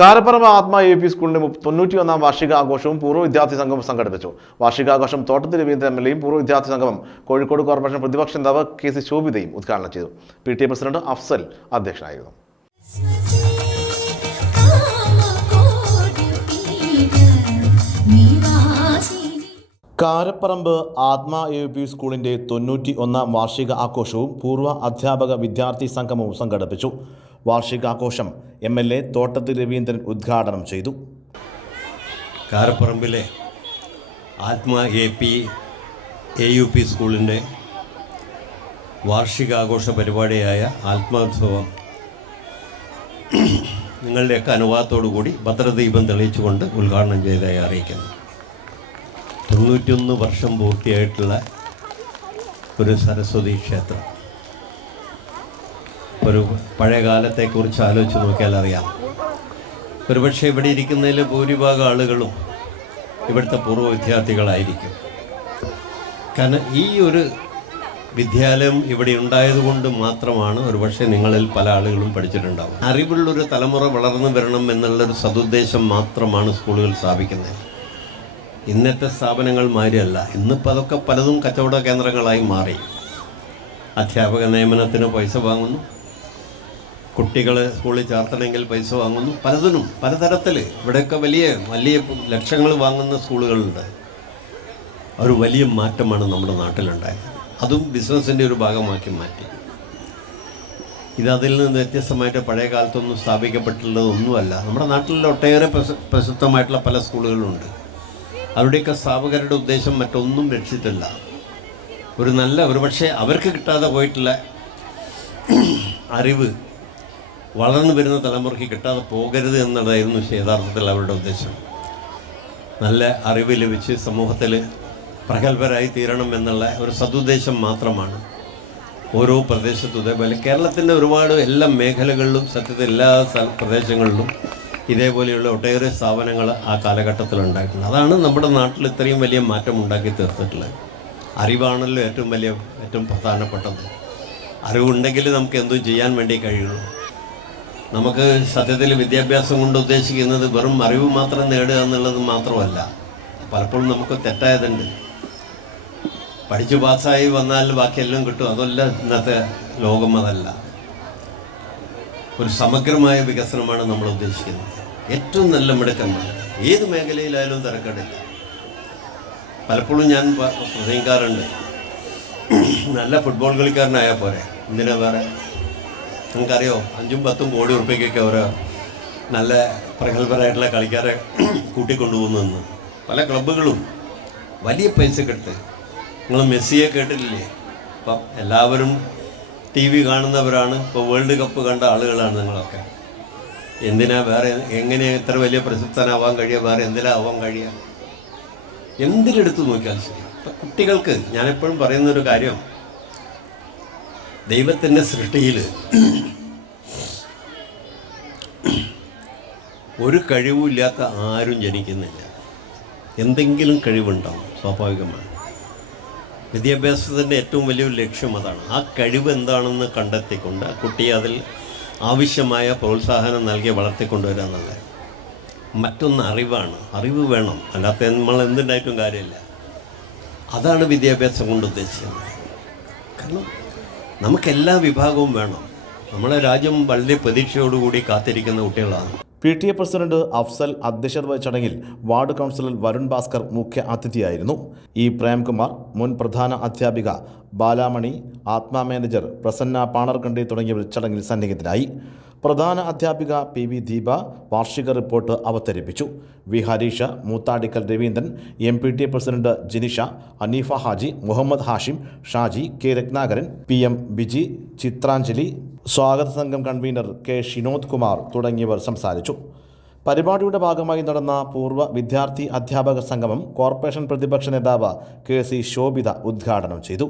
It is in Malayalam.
കാരപ്പറമ്പ് ആത്മ എ.പി. സ്കൂളിന്റെ 91ാം വാർഷിക ആഘോഷവും പൂർവ്വ വിദ്യാർത്ഥി സംഘവും സംഘടിപ്പിച്ചു. വാർഷികാഘോഷം തോട്ടത്തിൽ രവീന്ദ്രൻ എം.എൽ.എയും പൂർവ്വ വിദ്യാർത്ഥി സംഘവും കോഴിക്കോട് കോർപ്പറേഷൻ പ്രതിപക്ഷ നേതാവ് കെ.സി. ശോഭിതയും ഉദ്ഘാടനം ചെയ്തു. പി.ടി.എ പ്രസിഡന്റ് അഫ്സൽ അധ്യക്ഷനായിരുന്നു. കാരപ്പറമ്പ് ആത്മ എ.പി. സ്കൂളിന്റെ 91ാം വാർഷിക ആഘോഷവും പൂർവ്വ അധ്യാപക വിദ്യാർത്ഥി സംഗമവും സംഘടിപ്പിച്ചു. വാർഷികാഘോഷം എം.എൽ.എ തോട്ടത്തിൽ രവീന്ദ്രൻ ഉദ്ഘാടനം ചെയ്തു. കാരപ്പറമ്പിലെ ആത്മ എ.യു.പി. സ്കൂളിൻ്റെ വാർഷികാഘോഷ പരിപാടിയായ ആത്മോത്സവം നിങ്ങളുടെയൊക്കെ അനുവാദത്തോടു കൂടി ഭദ്രദീപം തെളിയിച്ചുകൊണ്ട് ഉദ്ഘാടനം ചെയ്തതായി അറിയിക്കുന്നു. 91 വർഷം പൂർത്തിയായിട്ടുള്ള ഒരു സരസ്വതി ക്ഷേത്രം. ഒരു പഴയ കാലത്തെക്കുറിച്ച് ആലോചിച്ച് നോക്കിയാൽ അറിയാം. ഒരുപക്ഷെ ഇവിടെ ഇരിക്കുന്നതിൽ ഭൂരിഭാഗം ആളുകളും ഇവിടുത്തെ പൂർവ്വ വിദ്യാർത്ഥികളായിരിക്കും. കാരണം ഈ ഒരു വിദ്യാലയം ഇവിടെ ഉണ്ടായതുകൊണ്ട് മാത്രമാണ് ഒരുപക്ഷെ നിങ്ങളിൽ പല ആളുകളും പഠിച്ചിട്ടുണ്ടാവും. അറിവുള്ളൊരു തലമുറ വളർന്നു വരണം എന്നുള്ളൊരു സതുദ്ദേശം മാത്രമാണ് സ്കൂളുകൾ സ്ഥാപിക്കുന്നത്. ഇന്നത്തെ സ്ഥാപനങ്ങൾ മാതിരിയല്ല. ഇന്നിപ്പോൾ അതൊക്കെ പലതും കച്ചവട കേന്ദ്രങ്ങളായി മാറി. അധ്യാപക നിയമനത്തിന് പൈസ വാങ്ങുന്നു, കുട്ടികൾ സ്കൂളിൽ ചേർത്തണമെങ്കിൽ പൈസ വാങ്ങുന്നു, പലതിനും പലതരത്തിൽ. ഇവിടെയൊക്കെ വലിയ വലിയ ലക്ഷങ്ങൾ വാങ്ങുന്ന സ്കൂളുകളുണ്ട്. ഒരു വലിയ മാറ്റമാണ് നമ്മുടെ നാട്ടിലുണ്ടായത്. അതും ബിസിനസ്സിൻ്റെ ഒരു ഭാഗമാക്കി മാറ്റി. അതിൽ നിന്ന് വ്യത്യസ്തമായിട്ട് പഴയ കാലത്തൊന്നും സ്ഥാപിക്കപ്പെട്ടുള്ളതൊന്നുമല്ല. നമ്മുടെ നാട്ടിൽ ഒട്ടേറെ പ്രശസ്തമായിട്ടുള്ള പല സ്കൂളുകളുണ്ട്. അവരുടെയൊക്കെ സ്ഥാപകരുടെ ഉദ്ദേശം മറ്റൊന്നും രക്ഷിച്ചിട്ടില്ല. ഒരുപക്ഷെ അവർക്ക് കിട്ടാതെ പോയിട്ടുള്ള അറിവ് വളർന്നു വരുന്ന തലമുറയ്ക്ക് കിട്ടാതെ പോകരുത് എന്നുള്ളതായിരുന്നു യഥാർത്ഥത്തിൽ അവരുടെ ഉദ്ദേശം. നല്ല അറിവ് ലഭിച്ച് സമൂഹത്തിൽ പ്രഗത്ഭരായി തീരണം എന്നുള്ള ഒരു സതുദ്ദേശം മാത്രമാണ്. ഓരോ പ്രദേശത്തും ഇതേപോലെ കേരളത്തിൻ്റെ ഒരുപാട് എല്ലാ മേഖലകളിലും സത്യത്തിൽ എല്ലാ പ്രദേശങ്ങളിലും ഇതേപോലെയുള്ള ഒട്ടേറെ സ്ഥാപനങ്ങൾ ആ കാലഘട്ടത്തിൽ ഉണ്ടായിട്ടുണ്ട്. അതാണ് നമ്മുടെ നാട്ടിൽ ഇത്രയും വലിയ മാറ്റം ഉണ്ടാക്കി തീർത്തിട്ടുള്ളത്. അറിവാണല്ലോ ഏറ്റവും പ്രധാനപ്പെട്ടത്. അറിവുണ്ടെങ്കിൽ നമുക്ക് എന്തും ചെയ്യാൻ വേണ്ടി കഴിയുള്ളൂ. നമുക്ക് സത്യത്തിൽ വിദ്യാഭ്യാസം കൊണ്ട് ഉദ്ദേശിക്കുന്നത് വെറും അറിവ് മാത്രം നേടുക എന്നുള്ളത് മാത്രമല്ല. പലപ്പോഴും നമുക്ക് തെറ്റായതുണ്ട്. പഠിച്ചു പാസ്സായി വന്നാൽ ബാക്കിയെല്ലാം കിട്ടും. അതല്ല ഇന്നത്തെ ലോകം. അതല്ല. ഒരു സമഗ്രമായ വികസനമാണ് നമ്മൾ ഉദ്ദേശിക്കുന്നത്. ഏറ്റവും നല്ല മിടുക്കന്മാർ ഏത് മേഖലയിലായാലും തിരക്കടില്ല. പലപ്പോഴും ഞാൻ പ്രസംഗിക്കാറുണ്ട്, നല്ല ഫുട്ബോൾ കളിക്കാരനായാൽ പോരെ, എന്തിനാ വേറെ? നിങ്ങൾക്കറിയോ 5-10 കോടി ഉറുപ്പികൊക്കെ ഓരോ നല്ല പ്രഗത്ഭരായിട്ടുള്ള കളിക്കാരെ കൂട്ടിക്കൊണ്ടുപോകുന്നു. പല ക്ലബ്ബുകളും വലിയ പൈസ കെട്ട്. നിങ്ങൾ മെസ്സിയെ കേട്ടിട്ടില്ലേ? അപ്പം എല്ലാവരും TV കാണുന്നവരാണ്. ഇപ്പോൾ വേൾഡ് കപ്പ് കണ്ട ആളുകളാണ് നിങ്ങളൊക്കെ. എന്തിനാ വേറെ? എങ്ങനെ ഇത്ര വലിയ പ്രശസ്തനാവാൻ കഴിയുക? വേറെ എന്തിനാ ആവാൻ കഴിയുക? എന്തിനെടുത്ത് നോക്കിയാൽ ശരി. ഇപ്പം കുട്ടികൾക്ക് ഞാനെപ്പോഴും പറയുന്നൊരു കാര്യം, ദൈവത്തിൻ്റെ സൃഷ്ടിയിൽ ഒരു കഴിവുമില്ലാത്ത ആരും ജനിക്കുന്നില്ല. എന്തെങ്കിലും കഴിവുണ്ടാവും, സ്വാഭാവികമാണ്. വിദ്യാഭ്യാസത്തിൻ്റെ ഏറ്റവും വലിയൊരു ലക്ഷ്യം അതാണ്. ആ കഴിവ് എന്താണെന്ന് കണ്ടെത്തിക്കൊണ്ട് ആ കുട്ടിയെ അതിൽ ആവശ്യമായ പ്രോത്സാഹനം നൽകി വളർത്തിക്കൊണ്ടുവരിക എന്നുള്ളത്. മറ്റൊന്ന് അറിവാണ്. അറിവ് വേണം, അല്ലാത്ത നമ്മൾ എന്തുണ്ടായിട്ടും കാര്യമില്ല. അതാണ് വിദ്യാഭ്യാസം കൊണ്ട് ഉദ്ദേശിക്കുന്നത്. കാരണം നമുക്കെല്ലാ വിഭാഗവും വേണം. നമ്മളെ രാജ്യം വളരെ പ്രതീക്ഷയോടുകൂടി കാത്തിരിക്കുന്ന കുട്ടികളാണ്. പി.ടി.എ പ്രസിഡന്റ് അഫ്സൽ അധ്യക്ഷത വഹിച്ച ചടങ്ങിൽ വാർഡ് കൗൺസിലർ വരുൺ ഭാസ്കർ മുഖ്യ അതിഥിയായിരുന്നു. ഇ. പ്രേംകുമാർ, മുൻ പ്രധാന അധ്യാപിക ബാലാമണി, ആത്മ മാനേജർ പ്രസന്ന പാണർകണ്ടി തുടങ്ങിയവർ ചടങ്ങിൽ സന്നിഹിതരായി. പ്രധാന അധ്യാപിക P.V. ദീപ വാർഷിക റിപ്പോർട്ട് അവതരിപ്പിച്ചു. V. Harisha, Moothadikkal Raveendran, MPTA president Jinisha, Aneefa Haji, Muhammad Hashim, Shaji, K. Ratnakaran, PM Biji, Chitranjali, സ്വാഗത സംഘം കൺവീനർ K. ഷിനോദ് കുമാർ തുടങ്ങിയവർ സംസാരിച്ചു. പരിപാടിയുടെ ഭാഗമായി നടന്ന പൂർവ്വ വിദ്യാർത്ഥി അധ്യാപക സംഗമം കോർപ്പറേഷൻ പ്രതിപക്ഷ നേതാവ് K.C. ശോഭിത ഉദ്ഘാടനം ചെയ്തു.